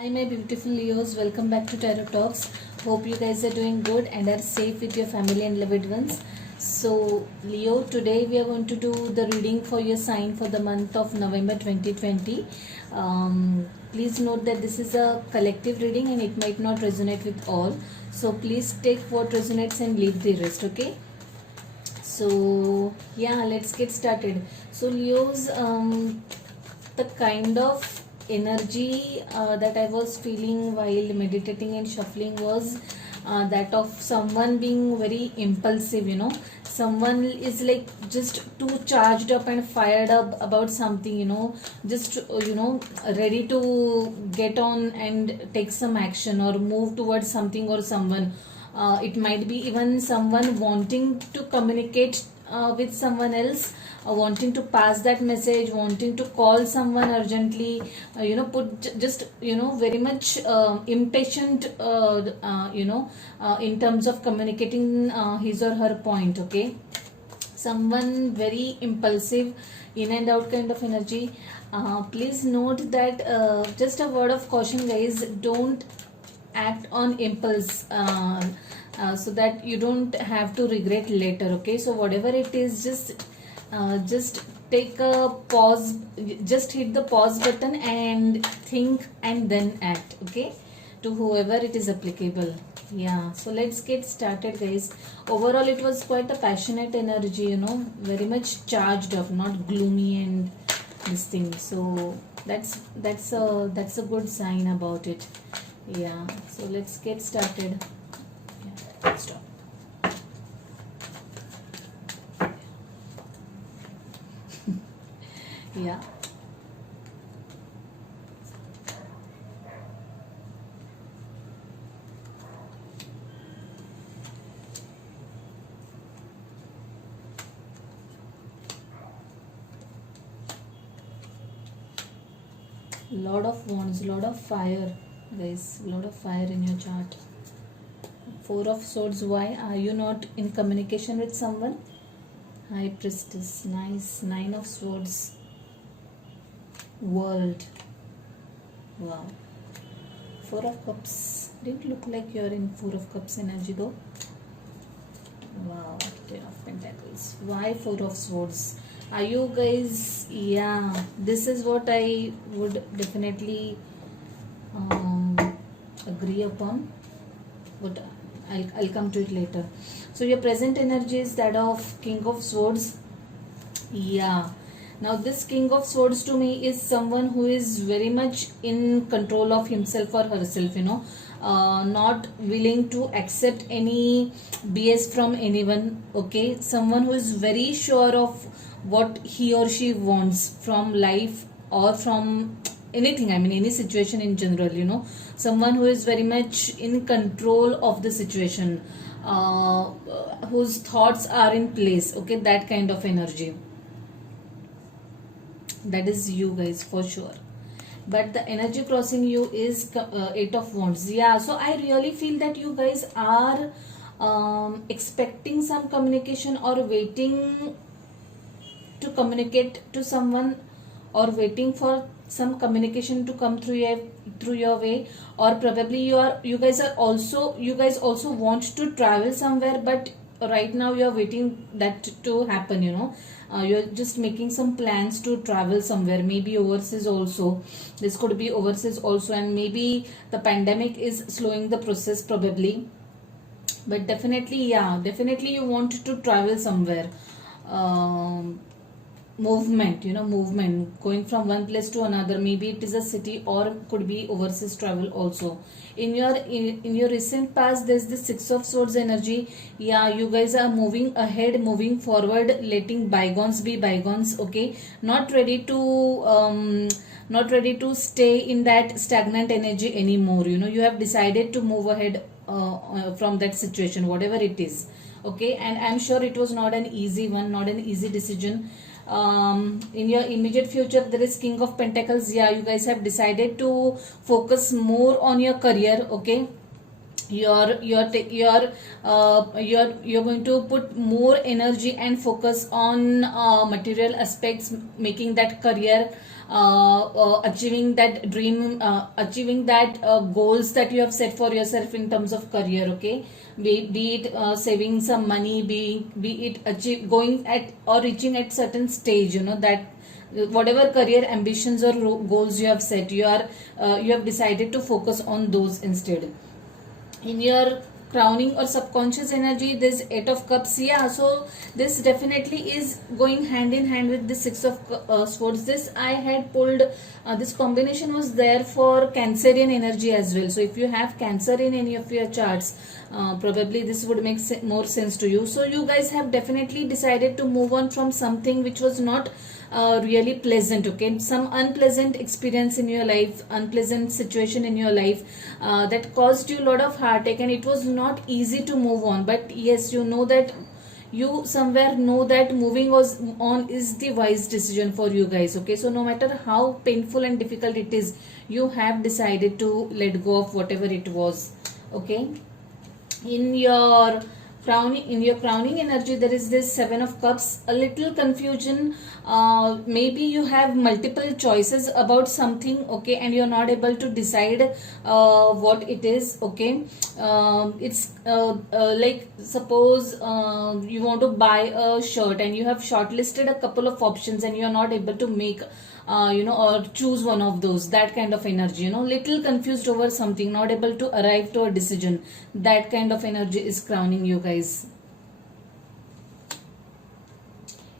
Hi, my beautiful Leos. Welcome back to Tarot Talks. Hope you guys are doing good and are safe with your family and loved ones. So, Leo, today we are going to do the reading for your sign for the month of November 2020. Please note that this is a collective reading and it might not resonate with all. So, please take what resonates and leave the rest, okay? So, yeah, let's get started. So, Leos, the kind of energy that I was feeling while meditating and shuffling was that of someone being very impulsive. Someone is like just too charged up and fired up about something, just ready to get on and take some action or move towards something or someone. It might be even someone wanting to communicate with someone else, wanting to pass that message, wanting to call someone urgently, very much impatient, in terms of communicating his or her point, okay? Someone very impulsive, in and out kind of energy. Please note that just a word of caution, guys, don't act on impulse, so that you don't have to regret later, okay? So whatever it is, just take a pause, just hit the pause button and think and then act, okay, to whoever it is applicable. Yeah, so let's get started, guys. Overall it was quite a passionate energy, very much charged up, not gloomy and this thing. So that's a good sign about it. Yeah, so let's get started. Yeah, stop. Yeah. Lot of wands, lot of fire, guys, lot of fire in your chart. Four of swords. Why are you not in communication with someone? High priestess. Nice. Nine of swords. World. Wow. Four of cups. Didn't look like you're in four of cups energy though. Wow. Ten of pentacles. Why four of swords? Are you guys, yeah, this is what I would definitely agree upon, but I'll come to it later. So your present energy is that of King of Swords. Yeah, now this King of Swords to me is someone who is very much in control of himself or herself, not willing to accept any BS from anyone, okay? Someone who is very sure of what he or she wants from life or from anything, I mean any situation in general. Someone who is very much in control of the situation, whose thoughts are in place, okay? That kind of energy, that is you guys for sure. But the energy crossing you is Eight of Wands. Yeah, so I really feel that you guys are expecting some communication or waiting to communicate to someone, or waiting for some communication to come through your way. Or probably you guys also want to travel somewhere, but right now you're waiting that to happen. You're just making some plans to travel somewhere, maybe overseas also. This could be overseas also, and maybe the pandemic is slowing the process probably. But definitely, yeah, definitely you want to travel somewhere. um, movement, going from one place to another. Maybe it is a city or could be overseas travel also. In your recent past, there's the Six of Swords energy. Yeah, you guys are moving ahead, moving forward, letting bygones be bygones, okay? Not ready to stay in that stagnant energy anymore. You have decided to move ahead from that situation, whatever it is, okay? And I'm sure it was not an easy one, not an easy decision. In your immediate future, there is King of Pentacles. Yeah, you guys have decided to focus more on your career, okay? you're going to put more energy and focus on material aspects, making that career, achieving that dream, achieving that goals that you have set for yourself in terms of career. Okay, be it saving some money, be it going at or reaching at certain stage, that whatever career ambitions or goals you have set, you have decided to focus on those instead. In your crowning or subconscious energy, this 8 of cups, yeah, so this definitely is going hand in hand with the 6 of swords. This I had pulled, this combination was there for cancerian energy as well. So if you have cancer in any of your charts, probably this would make more sense to you. So you guys have definitely decided to move on from something which was not really pleasant. Okay, some unpleasant experience in your life, unpleasant situation in your life, that caused you a lot of heartache, and it was not easy to move on. But yes, you know that, you somewhere know that moving was on is the wise decision for you guys. Okay, so no matter how painful and difficult it is, you have decided to let go of whatever it was. Okay, in your crowning energy, there is this 7 of cups, a little confusion. Maybe you have multiple choices about something, okay, and you're not able to decide what it is. Okay, it's like, suppose you want to buy a shirt and you have shortlisted a couple of options and you're not able to make or choose one of those. That kind of energy, little confused over something, not able to arrive to a decision. That kind of energy is crowning you guys.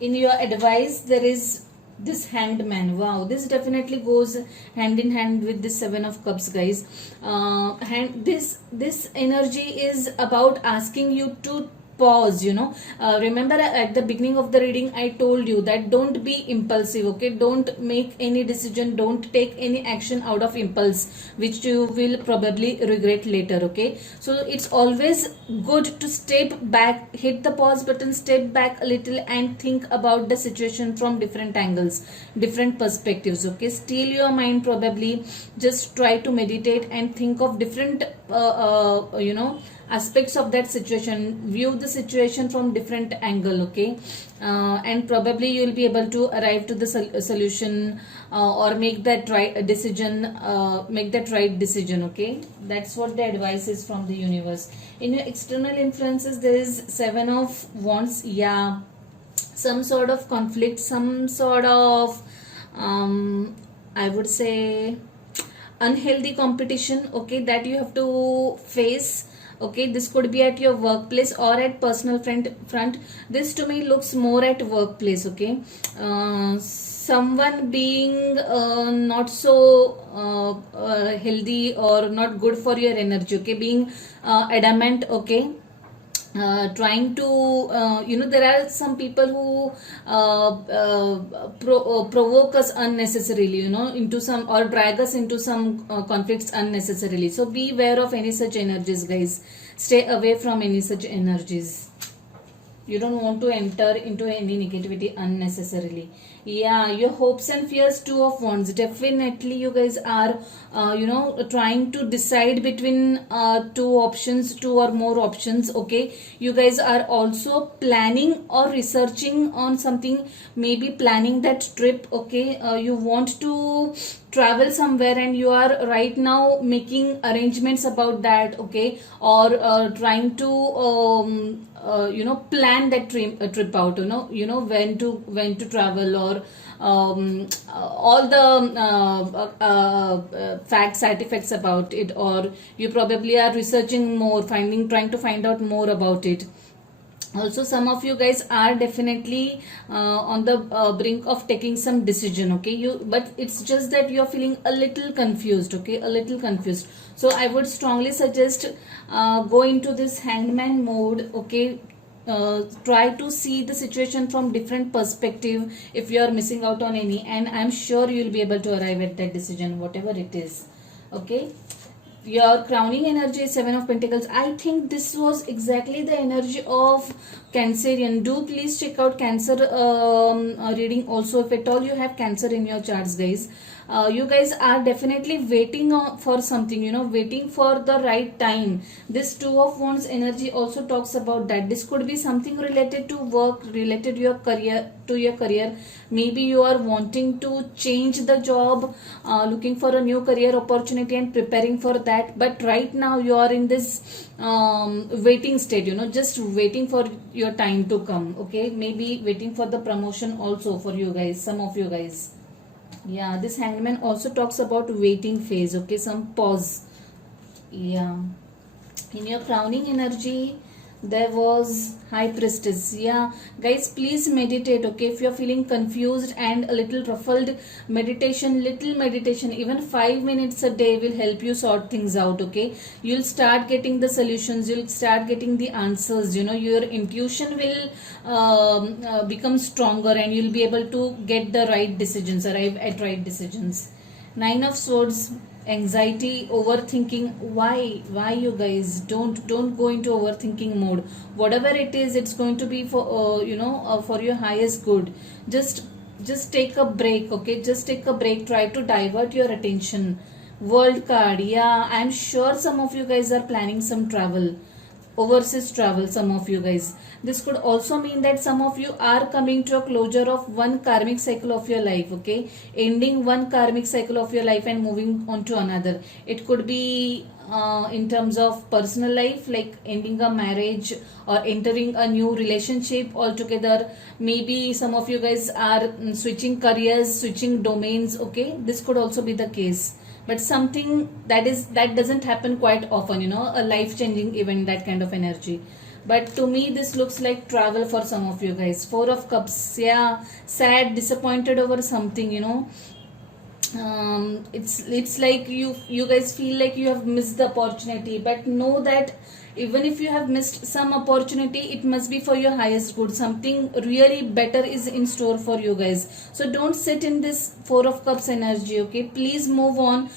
In your advice, there is this hanged man. Wow, this definitely goes hand in hand with this 7 of cups, guys. This energy is about asking you to pause. Remember, at the beginning of the reading I told you that don't be impulsive. Okay, don't make any decision, don't take any action out of impulse, which you will probably regret later. Okay, so it's always good to step back, hit the pause button, step back a little and think about the situation from different angles, different perspectives. Okay, still your mind, probably just try to meditate and think of different aspects of that situation, view the situation from different angle. Okay, and probably you will be able to arrive to the solution, or make that right decision. Okay, that's what the advice is from the universe. In your external influences, there is 7 of wands. Yeah, some sort of conflict, some sort of I would say unhealthy competition, okay, that you have to face. Okay, this could be at your workplace or at personal front. This to me looks more at workplace. Okay, someone being not so healthy or not good for your energy. Okay, being adamant. Okay, trying to there are some people who provoke us unnecessarily, into some, or drag us into some conflicts unnecessarily. So be aware of any such energies, guys. Stay away from any such energies. You don't want to enter into any negativity unnecessarily. Yeah, your hopes and fears, 2 of wands. Definitely you guys are trying to decide between two options, two or more options. Okay, you guys are also planning or researching on something, maybe planning that trip. Okay, you want to travel somewhere and you are right now making arrangements about that. Okay, or trying to plan that trip out, when to travel, or all the facts, side effects about it, or you probably are researching more, trying to find out more about it. Also, some of you guys are definitely on the brink of taking some decision. Okay, but it's just that you're feeling a little confused. Okay, a little confused. So I would strongly suggest go into this hangman mode. Okay, try to see the situation from different perspective if you are missing out on any, and I'm sure you'll be able to arrive at that decision, whatever it is. Okay, your crowning energy is 7 of pentacles. I think this was exactly the energy of Cancerian. Do please check out Cancer reading also, if at all you have Cancer in your charts, guys. You guys are definitely waiting for something, waiting for the right time. This Two of Wands energy also talks about that. This could be something related to work, related to your career. Maybe you are wanting to change the job, looking for a new career opportunity and preparing for that. But right now you are in this waiting state, just waiting for your time to come. Okay, maybe waiting for the promotion also for you guys, some of you guys. Yeah, this Hangman also talks about waiting phase. Okay, some pause. Yeah, in your crowning energy there was High Priestess. Yeah, guys, please meditate. Okay, if you're feeling confused and a little ruffled, little meditation, even 5 minutes a day will help you sort things out. Okay, you'll start getting the solutions, you'll start getting the answers. Your intuition will become stronger and you'll be able to get the right decisions, arrive at right decisions. Nine of Swords, anxiety, overthinking. Why you guys don't go into overthinking mode. Whatever it is, it's going to be for for your highest good. Just take a break. Okay, just take a break, try to divert your attention. World card. Yeah, I'm sure some of you guys are planning some travel, overseas travel, some of you guys. This could also mean that some of you are coming to a closure of one karmic cycle of your life. Okay, ending one karmic cycle of your life and moving on to another. It could be in terms of personal life, like ending a marriage or entering a new relationship altogether. Maybe some of you guys are switching careers, switching domains. Okay, this could also be the case, but something that doesn't happen quite often, a life changing event, that kind of energy. But to me this looks like travel for some of you guys. Four of Cups. Yeah, sad, disappointed over something, it's like you guys feel like you have missed the opportunity, but know that even if you have missed some opportunity, it must be for your highest good. Something really better is in store for you guys, so don't sit in this Four of Cups energy. Okay, please move on.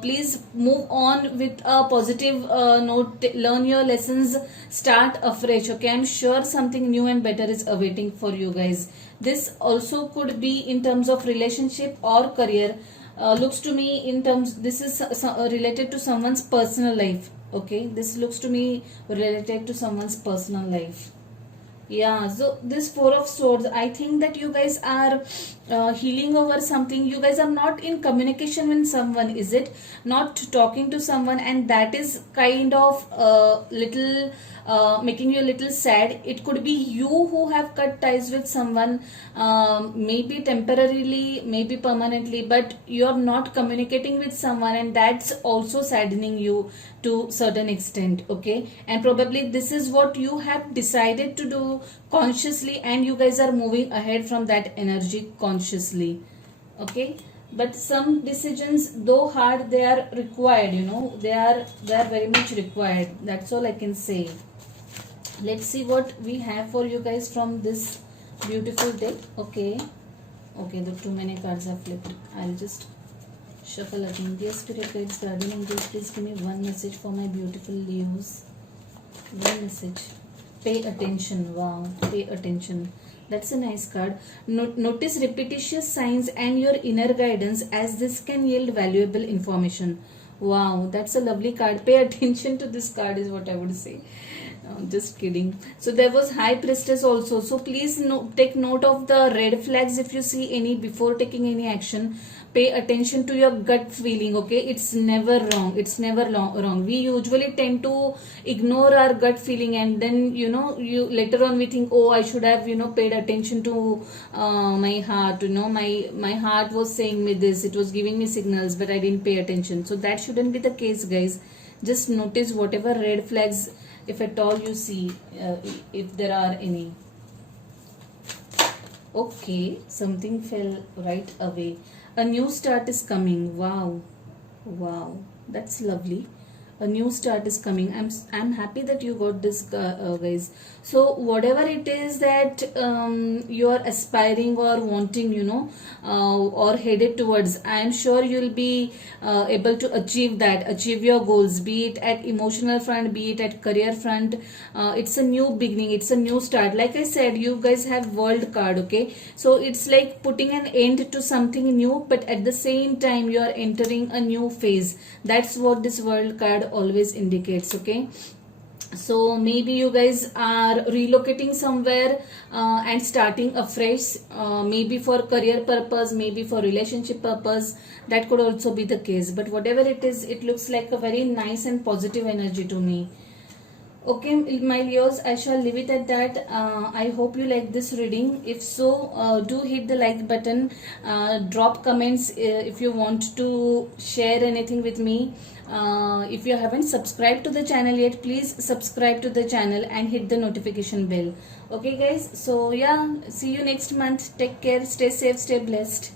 Please move on with a positive note. Learn your lessons, start afresh. Okay, I'm sure something new and better is awaiting for you guys. This also could be in terms of relationship or career. Looks to me in terms, this is related to someone's personal life. Okay, this looks to me related to someone's personal life. Yeah, so this Four of Swords, I think that you guys are healing over something. You guys are not in communication with someone, is it? Not talking to someone, and that is kind of little making you a little sad. It could be you who have cut ties with someone, maybe temporarily, maybe permanently, but you're not communicating with someone, and that's also saddening you to certain extent. Okay, and probably this is what you have decided to do consciously, and you guys are moving ahead from that energy consciously. Okay, but some decisions, though hard, they are required. They are very much required. That's all I can say. Let's see what we have for you guys from this beautiful deck. Okay, the too many cards are flipped. I'll just shuffle again. Dear Spirit Guides, Guardian Angels, please give me one message for my beautiful Leos. One message. Pay attention. Wow, pay attention. That's a nice card. Notice repetitious signs and your inner guidance, as this can yield valuable information. Wow, that's a lovely card. Pay attention to this card is what I would say. Just kidding. So there was High Priestess also. So please take note of the red flags if you see any before taking any action. Pay attention to your gut feeling. Okay, it's never wrong. It's never wrong. We usually tend to ignore our gut feeling, and then you later on we think, oh, I should have paid attention to my heart. My heart was saying me this. It was giving me signals, but I didn't pay attention. So that shouldn't be the case, guys. Just notice whatever red flags, if at all you see, if there are any. Okay, something fell right away. A new start is coming. Wow, that's lovely. a new start is coming. I'm happy that you got this, guys. So whatever it is that you are aspiring or wanting, or headed towards, I am sure you'll be able to achieve your goals, be it at emotional front, be it at career front. It's a new beginning, it's a new start. Like I said, you guys have world card, okay? So it's like putting an end to something new, but at the same time you are entering a new phase. That's what this world card always indicates, okay? So maybe you guys are relocating somewhere and starting afresh, maybe for career purpose, maybe for relationship purpose. That could also be the case, but whatever it is, it looks like a very nice and positive energy to me. Okay, my Leos, I shall leave it at that. I hope you like this reading. If so, do hit the like button. Drop comments if you want to share anything with me. If you haven't subscribed to the channel yet, please subscribe to the channel and hit the notification bell. Okay, guys. So, yeah, see you next month. Take care. Stay safe. Stay blessed.